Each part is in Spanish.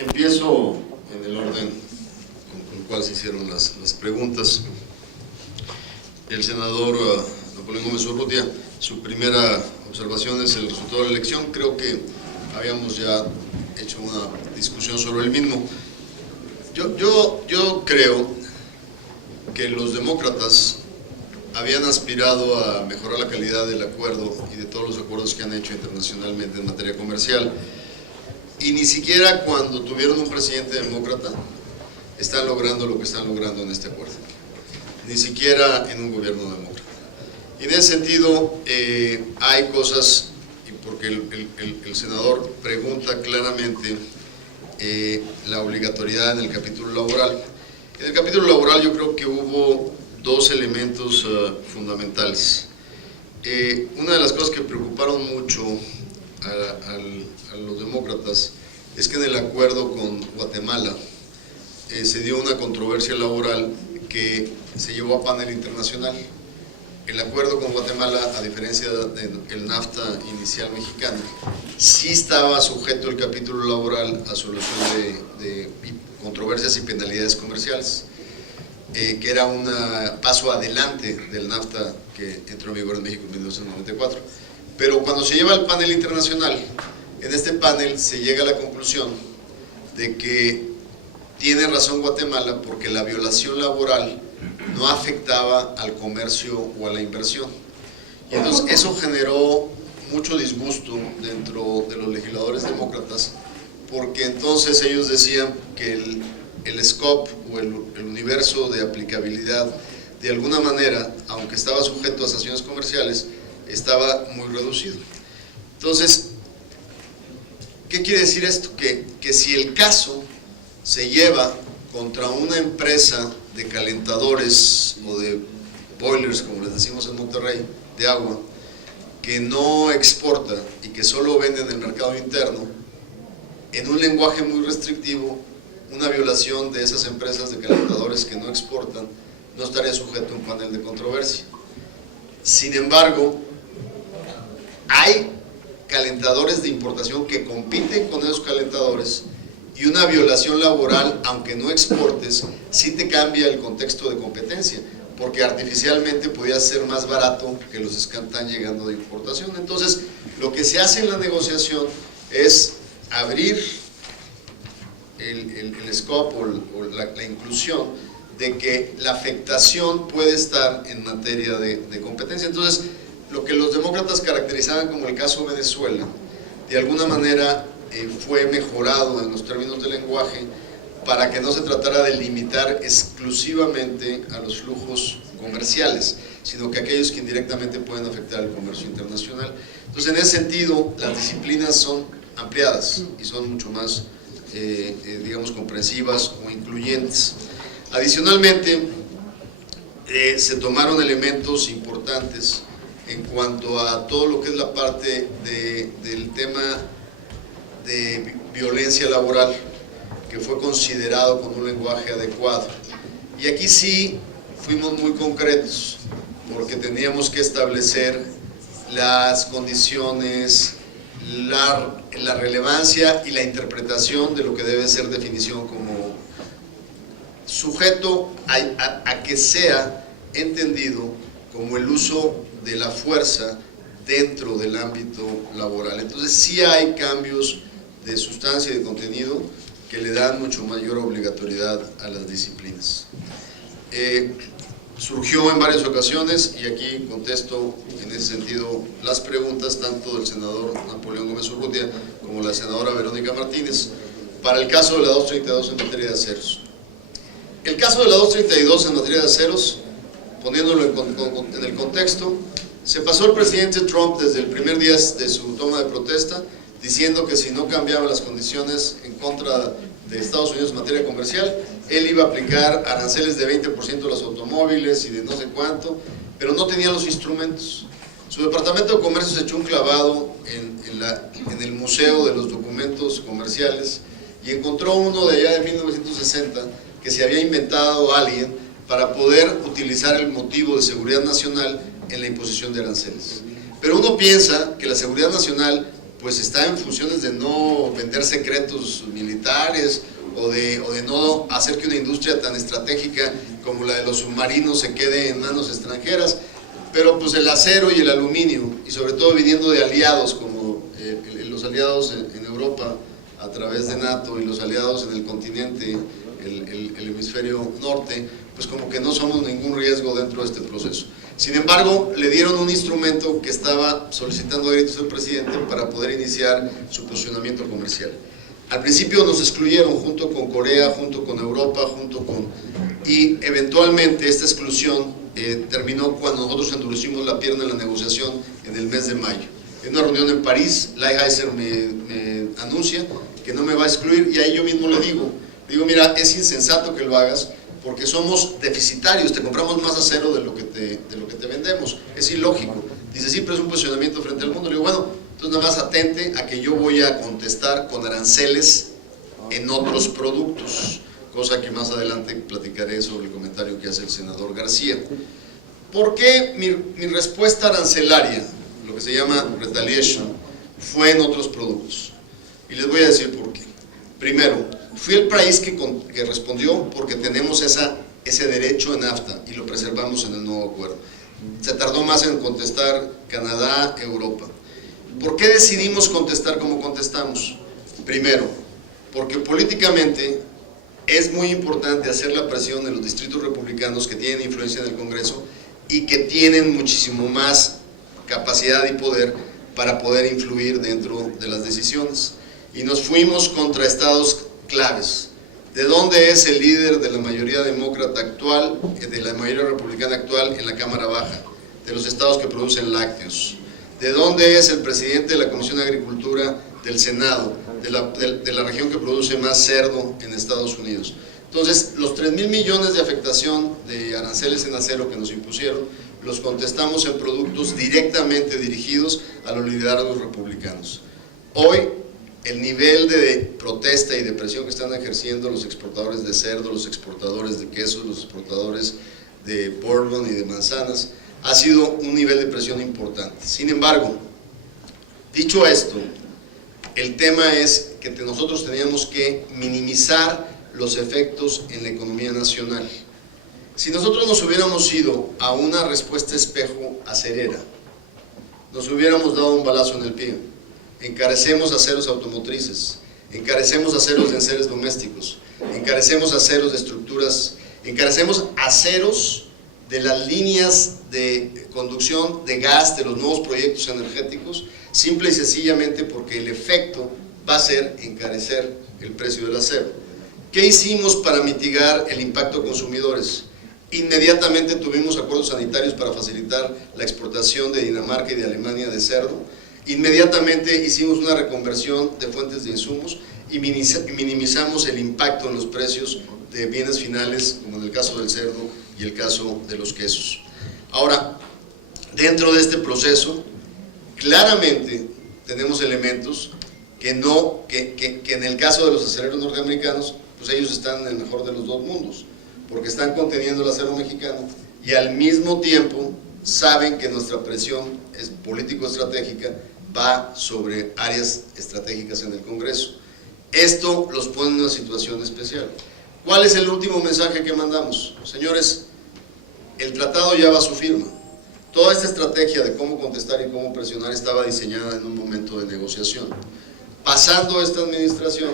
Empiezo en el orden con el cual se hicieron las preguntas. El senador Napoleón Gómez Urrutia, su primera observación es el resultado de la elección. Creo que habíamos ya hecho una discusión sobre el mismo. Yo creo que los demócratas habían aspirado a mejorar la calidad del acuerdo y de todos los acuerdos que han hecho internacionalmente en materia comercial, y ni siquiera cuando tuvieron un presidente demócrata están logrando lo que están logrando en este acuerdo, ni siquiera en un gobierno demócrata. Y en ese sentido hay cosas, y porque el senador pregunta claramente la obligatoriedad en el capítulo laboral. En el capítulo laboral yo creo que hubo dos elementos fundamentales. Una de las cosas que preocuparon mucho a los demócratas es que en el acuerdo con Guatemala se dio una controversia laboral que se llevó a panel internacional. El acuerdo con Guatemala, a diferencia del NAFTA inicial mexicano, sí estaba sujeto el capítulo laboral a solución de controversias y penalidades comerciales, que era un paso adelante del NAFTA que entró en vigor en México en 1994. Pero cuando se lleva al panel internacional, en este panel se llega a la conclusión de que tiene razón Guatemala porque la violación laboral no afectaba al comercio o a la inversión. Y entonces eso generó mucho disgusto dentro de los legisladores demócratas, porque entonces ellos decían que el scope o el universo de aplicabilidad, de alguna manera, aunque estaba sujeto a sanciones comerciales, estaba muy reducido. Entonces, ¿qué quiere decir esto? Que si el caso se lleva contra una empresa de calentadores o de boilers, como les decimos en Monterrey, de agua, que no exporta y que solo vende en el mercado interno, en un lenguaje muy restrictivo, una violación de esas empresas de calentadores que no exportan no estaría sujeto a un panel de controversia. Sin embargo, hay calentadores de importación que compiten con esos calentadores, y una violación laboral, aunque no exportes, sí te cambia el contexto de competencia, porque artificialmente podía ser más barato que los que están llegando de importación. Entonces, lo que se hace en la negociación es abrir el scope o la inclusión de que la afectación puede estar en materia de competencia. Entonces, lo que los demócratas caracterizaban como el caso Venezuela, de alguna manera fue mejorado en los términos del lenguaje para que no se tratara de limitar exclusivamente a los flujos comerciales, sino que aquellos que indirectamente pueden afectar el comercio internacional. Entonces, en ese sentido, las disciplinas son ampliadas y son mucho más, digamos, comprensivas o incluyentes. Adicionalmente, se tomaron elementos importantes en cuanto a todo lo que es la parte del tema de violencia laboral, que fue considerado con un lenguaje adecuado. Y aquí sí fuimos muy concretos, porque teníamos que establecer las condiciones, la relevancia y la interpretación de lo que debe ser definición como sujeto a que sea entendido como el uso de la fuerza dentro del ámbito laboral. Entonces sí hay cambios de sustancia y de contenido que le dan mucho mayor obligatoriedad a las disciplinas. Surgió en varias ocasiones, y aquí contesto en ese sentido las preguntas tanto del senador Napoleón Gómez Urrutia como la senadora Verónica Martínez, para el caso de la 232 en materia de aceros. El caso de la 232 en materia de aceros, poniéndolo en el contexto, se pasó el presidente Trump desde el primer día de su toma de protesta diciendo que si no cambiaban las condiciones en contra de Estados Unidos en materia comercial, él iba a aplicar aranceles de 20% a los automóviles y de no sé cuánto, pero no tenía los instrumentos. Su departamento de comercio se echó un clavado en el museo de los documentos comerciales y encontró uno de allá de 1960 que se había inventado alguien para poder utilizar el motivo de seguridad nacional en la imposición de aranceles. Pero uno piensa que la seguridad nacional pues está en funciones de no vender secretos militares o de no hacer que una industria tan estratégica como la de los submarinos se quede en manos extranjeras, pero pues el acero y el aluminio, y sobre todo viniendo de aliados como los aliados en Europa a través de NATO y los aliados en el continente, el hemisferio norte, pues como que no somos ningún riesgo dentro de este proceso. Sin embargo, le dieron un instrumento que estaba solicitando derechos del presidente para poder iniciar su posicionamiento comercial. Al principio nos excluyeron junto con Corea, junto con Europa, y eventualmente esta exclusión terminó cuando nosotros endurecimos la pierna en la negociación en el mes de mayo. En una reunión en París, Lighthizer me anuncia que no me va a excluir, y ahí yo mismo le digo, mira, es insensato que lo hagas porque somos deficitarios, te compramos más acero de lo que te vendemos, es ilógico. Dice, sí, pero es un posicionamiento frente al mundo. Le digo, bueno, entonces nada más atente a que yo voy a contestar con aranceles en otros productos, cosa que más adelante platicaré sobre el comentario que hace el senador García. ¿Por qué mi respuesta arancelaria, lo que se llama retaliation, fue en otros productos? Y les voy a decir por qué. Primero, fui el país que respondió porque tenemos ese derecho en NAFTA y lo preservamos en el nuevo acuerdo. Se tardó más en contestar Canadá, Europa. ¿Por qué decidimos contestar como contestamos? Primero, porque políticamente es muy importante hacer la presión en los distritos republicanos que tienen influencia en el Congreso y que tienen muchísimo más capacidad y poder para poder influir dentro de las decisiones. Y nos fuimos contra estados claves. ¿De dónde es el líder de la mayoría demócrata actual, de la mayoría republicana actual en la Cámara Baja? De los estados que producen lácteos. ¿De dónde es el presidente de la Comisión de Agricultura del Senado? De la región que produce más cerdo en Estados Unidos. Entonces, los 3,000 millones de afectación de aranceles en acero que nos impusieron, los contestamos en productos directamente dirigidos a los liderazgos republicanos. Hoy, el nivel de protesta y de presión que están ejerciendo los exportadores de cerdo, los exportadores de quesos, los exportadores de bourbon y de manzanas, ha sido un nivel de presión importante. Sin embargo, dicho esto, el tema es que nosotros teníamos que minimizar los efectos en la economía nacional. Si nosotros nos hubiéramos ido a una respuesta espejo acerera, nos hubiéramos dado un balazo en el pie. Encarecemos aceros automotrices, encarecemos aceros de enseres domésticos, encarecemos aceros de estructuras, encarecemos aceros de las líneas de conducción de gas de los nuevos proyectos energéticos, simple y sencillamente porque el efecto va a ser encarecer el precio del acero. ¿Qué hicimos para mitigar el impacto a consumidores? Inmediatamente tuvimos acuerdos sanitarios para facilitar la exportación de Dinamarca y de Alemania de cerdo. Inmediatamente hicimos una reconversión de fuentes de insumos y minimizamos el impacto en los precios de bienes finales, como en el caso del cerdo y el caso de los quesos. Ahora, dentro de este proceso, claramente tenemos elementos que en el caso de los acereros norteamericanos, pues ellos están en el mejor de los dos mundos, porque están conteniendo el acero mexicano y al mismo tiempo saben que nuestra presión es político-estratégica va sobre áreas estratégicas en el Congreso. Esto los pone en una situación especial. ¿Cuál es el último mensaje que mandamos? Señores, el tratado ya va a su firma. Toda esta estrategia de cómo contestar y cómo presionar estaba diseñada en un momento de negociación. Pasando esta administración,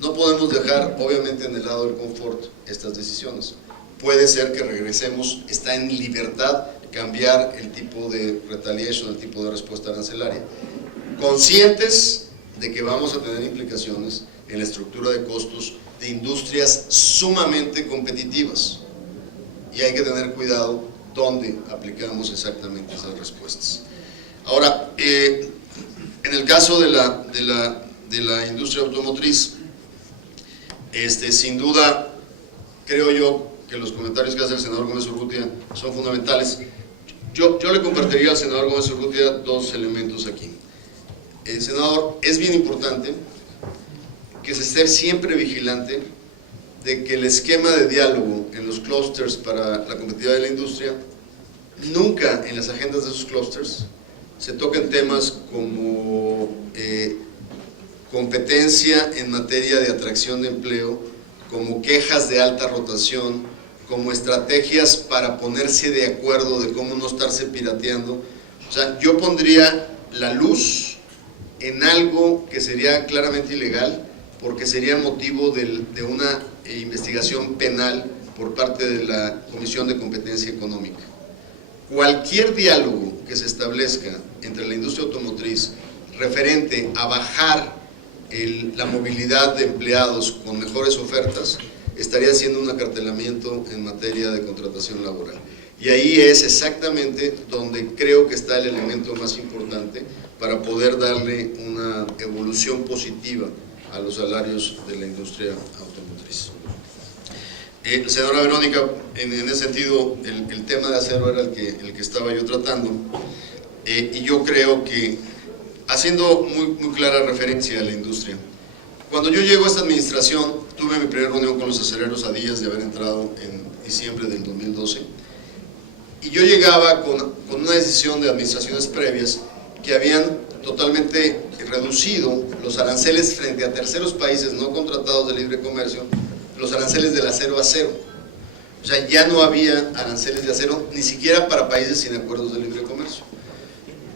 no podemos dejar, obviamente, en el lado del confort estas decisiones. Puede ser que regresemos, está en libertad cambiar el tipo de retaliation, el tipo de respuesta arancelaria. Conscientes de que vamos a tener implicaciones en la estructura de costos de industrias sumamente competitivas. Y hay que tener cuidado dónde aplicamos exactamente esas respuestas. Ahora, en el caso de la industria automotriz, sin duda, creo yo que los comentarios que hace el senador Gómez Urrutia son fundamentales. Yo le compartiría al senador Gómez Urrutia dos elementos aquí. Senador, es bien importante que se esté siempre vigilante de que el esquema de diálogo en los clústeres para la competitividad de la industria, nunca en las agendas de esos clústeres se tocan temas como competencia en materia de atracción de empleo, como quejas de alta rotación, como estrategias para ponerse de acuerdo de cómo no estarse pirateando. O sea, yo pondría la luz en algo que sería claramente ilegal, porque sería motivo de una investigación penal por parte de la Comisión de Competencia Económica. Cualquier diálogo que se establezca entre la industria automotriz referente a bajar la movilidad de empleados con mejores ofertas, estaría haciendo un acartelamiento en materia de contratación laboral. Y ahí es exactamente donde creo que está el elemento más importante para poder darle una evolución positiva a los salarios de la industria automotriz. Senadora Verónica, en ese sentido, el tema de acero era el que estaba yo tratando, y yo creo que, haciendo muy clara referencia a la industria, cuando yo llego a esta administración, tuve mi primera reunión con los acereros a días de haber entrado en diciembre del 2012, y yo llegaba con una decisión de administraciones previas que habían totalmente reducido los aranceles frente a terceros países no contratados de libre comercio, los aranceles del acero a cero. O sea, ya no había aranceles de acero ni siquiera para países sin acuerdos de libre comercio.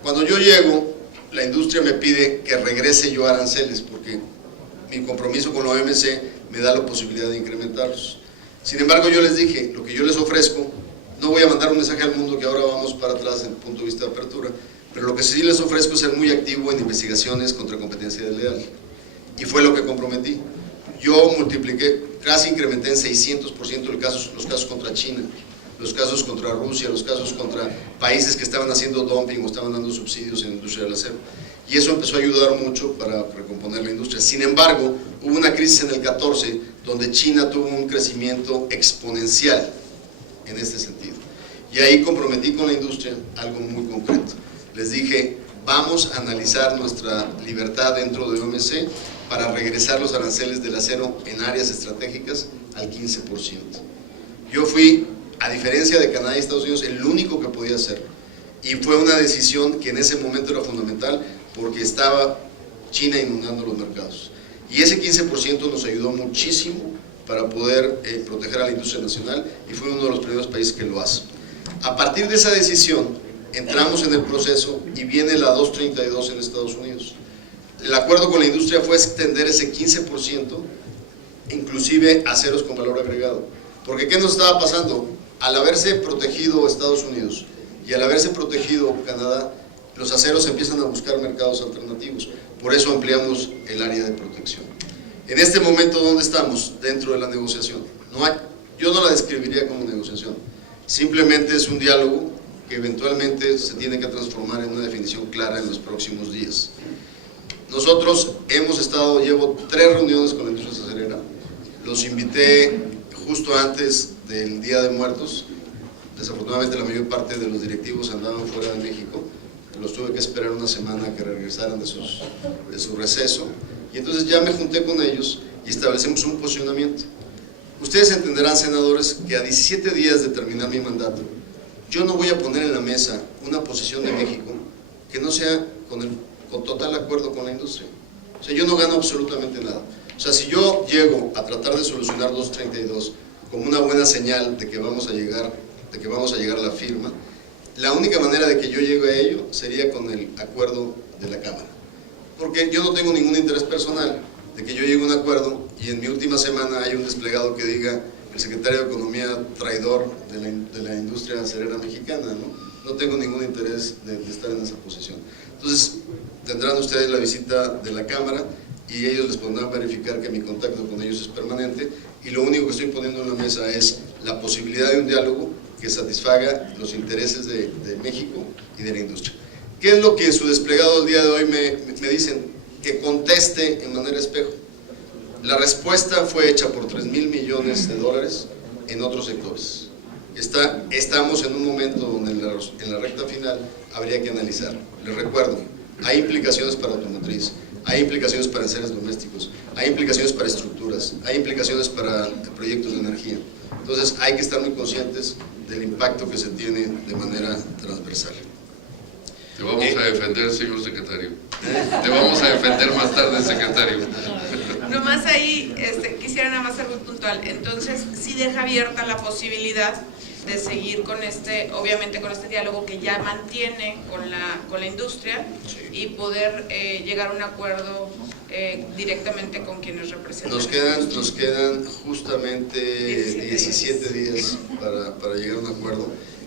Cuando yo llego, la industria me pide que regrese yo a aranceles porque mi compromiso con la OMC me da la posibilidad de incrementarlos. Sin embargo, yo les dije, lo que yo les ofrezco, no voy a mandar un mensaje al mundo que ahora vamos para atrás desde el punto de vista de apertura, pero lo que sí les ofrezco es ser muy activo en investigaciones contra competencia desleal. Y fue lo que comprometí. Yo multipliqué, casi incrementé en 600% los casos contra China, los casos contra Rusia, los casos contra países que estaban haciendo dumping o estaban dando subsidios en la industria del acero. Y eso empezó a ayudar mucho para recomponer la industria. Sin embargo, hubo una crisis en el 14 donde China tuvo un crecimiento exponencial en este sentido. Y ahí comprometí con la industria algo muy concreto. Les dije, vamos a analizar nuestra libertad dentro de OMC para regresar los aranceles del acero en áreas estratégicas al 15%. Yo fui, a diferencia de Canadá y Estados Unidos, el único que podía hacerlo. Y fue una decisión que en ese momento era fundamental porque estaba China inundando los mercados. Y ese 15% nos ayudó muchísimo para poder proteger a la industria nacional y fue uno de los primeros países que lo hace. A partir de esa decisión, entramos en el proceso y viene la 232 en Estados Unidos. El acuerdo con la industria fue extender ese 15%, inclusive a aceros con valor agregado. Porque ¿qué nos estaba pasando? Al haberse protegido Estados Unidos y al haberse protegido Canadá, los aceros empiezan a buscar mercados alternativos. Por eso ampliamos el área de protección. En este momento, ¿dónde estamos? Dentro de la negociación. Yo no la describiría como negociación. Simplemente es un diálogo que eventualmente se tiene que transformar en una definición clara en los próximos días. Nosotros llevo 3 reuniones con la industria acerera. Los invité justo antes del Día de Muertos. Desafortunadamente la mayor parte de los directivos andaban fuera de México. Los tuve que esperar una semana que regresaran de su receso. Y entonces ya me junté con ellos y establecemos un posicionamiento. Ustedes entenderán, senadores, que a 17 días de terminar mi mandato, yo no voy a poner en la mesa una posición de México que no sea con total acuerdo con la industria. O sea, yo no gano absolutamente nada. O sea, si yo llego a tratar de solucionar 232 como una buena señal de que vamos a llegar a la firma, la única manera de que yo llegue a ello sería con el acuerdo de la Cámara. Porque yo no tengo ningún interés personal de que yo llegue a un acuerdo y en mi última semana hay un desplegado que diga el secretario de Economía traidor de la industria acerera mexicana, ¿no? No tengo ningún interés de estar en esa posición. Entonces, tendrán ustedes la visita de la Cámara y ellos les podrán verificar que mi contacto con ellos es permanente y lo único que estoy poniendo en la mesa es la posibilidad de un diálogo que satisfaga los intereses de México y de la industria. ¿Qué es lo que en su desplegado el día de hoy me dicen? Que conteste en manera espejo. La respuesta fue hecha por $3,000 millones en otros sectores. Estamos en un momento donde en la recta final habría que analizar. Les recuerdo, hay implicaciones para automotriz, hay implicaciones para enseres domésticos, hay implicaciones para estructuras, hay implicaciones para proyectos de energía. Entonces hay que estar muy conscientes del impacto que se tiene de manera transversal. Te vamos a defender, señor secretario. Te vamos a defender más tarde, secretario. Nomás ahí quisiera nada más ser muy puntual. Entonces, sí deja abierta la posibilidad de seguir con obviamente con este diálogo que ya mantiene con la industria, y poder llegar a un acuerdo directamente con quienes representan. Nos quedan justamente 17 días para llegar a un acuerdo,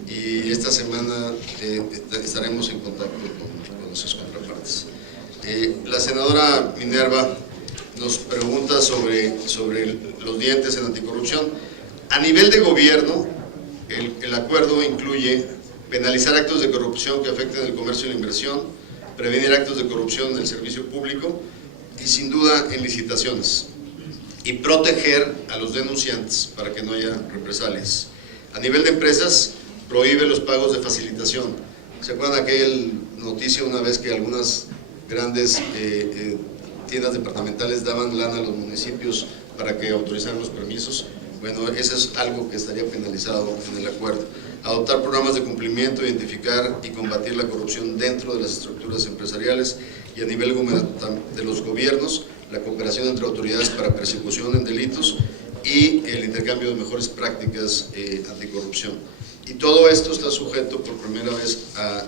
y esta semana estaremos en contacto con nuestras contrapartes. La senadora Minerva nos pregunta sobre los dientes en anticorrupción. A nivel de gobierno, el acuerdo incluye penalizar actos de corrupción que afecten el comercio y la inversión, prevenir actos de corrupción en el servicio público y sin duda en licitaciones, y proteger a los denunciantes para que no haya represalias. A nivel de empresas, prohíbe los pagos de facilitación. ¿Se acuerdan aquella noticia una vez que algunas grandes tiendas departamentales daban lana a los municipios para que autorizaran los permisos? Bueno, eso es algo que estaría penalizado en el acuerdo. Adoptar programas de cumplimiento, identificar y combatir la corrupción dentro de las estructuras empresariales, y a nivel de los gobiernos, la cooperación entre autoridades para persecución en delitos y el intercambio de mejores prácticas anticorrupción. Y todo esto está sujeto por primera vez a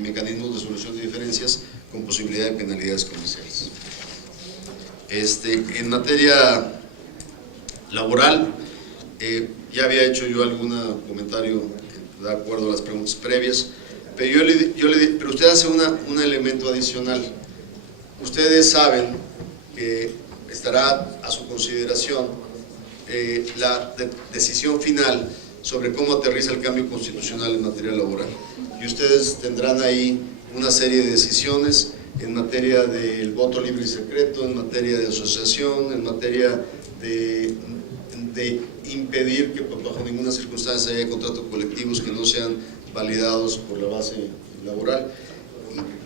mecanismos de solución de diferencias con posibilidad de penalidades comerciales. En materia laboral, ya había hecho yo algún comentario de acuerdo a las preguntas previas, pero pero usted hace un elemento adicional. Ustedes saben que estará a su consideración la decisión final sobre cómo aterriza el cambio constitucional en materia laboral, y ustedes tendrán ahí una serie de decisiones en materia del voto libre y secreto, en materia de asociación, en materia de impedir que bajo ninguna circunstancia haya contratos colectivos que no sean validados por la base laboral.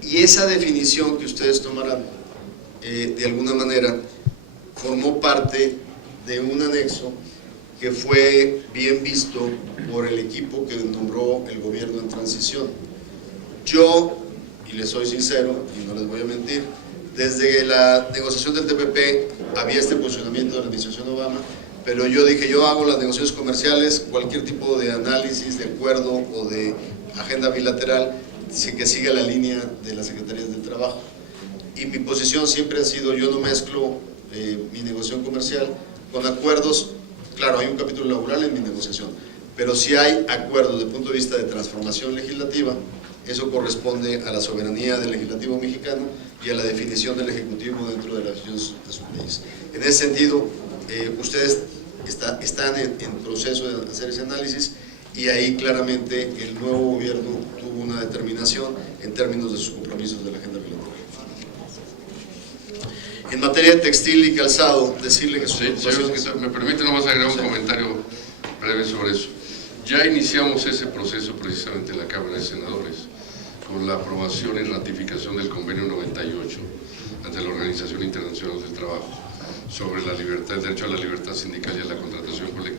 Y esa definición que ustedes tomarán, de alguna manera, formó parte de un anexo que fue bien visto por el equipo que nombró el gobierno en transición. Yo, y les soy sincero y no les voy a mentir, desde la negociación del TPP había este posicionamiento de la administración Obama, pero yo dije, yo hago las negociaciones comerciales, cualquier tipo de análisis, de acuerdo o de agenda bilateral que siga la línea de las Secretarías del Trabajo. Y mi posición siempre ha sido, yo no mezclo mi negociación comercial con acuerdos. Claro, hay un capítulo laboral en mi negociación, pero si hay acuerdos desde el punto de vista de transformación legislativa, eso corresponde a la soberanía del legislativo mexicano y a la definición del ejecutivo dentro de las acciones de sus leyes. En ese sentido, ustedes están en proceso de hacer ese análisis, y ahí claramente el nuevo gobierno tuvo una determinación en términos de sus compromisos de la agenda bilateral. En materia de textil y calzado, decirle que me permite nomás agregar un comentario breve sobre eso. Ya iniciamos ese proceso precisamente en la Cámara de Senadores con la aprobación y ratificación del Convenio 98 ante la Organización Internacional del Trabajo sobre la libertad, el derecho a la libertad sindical y a la contratación colectiva.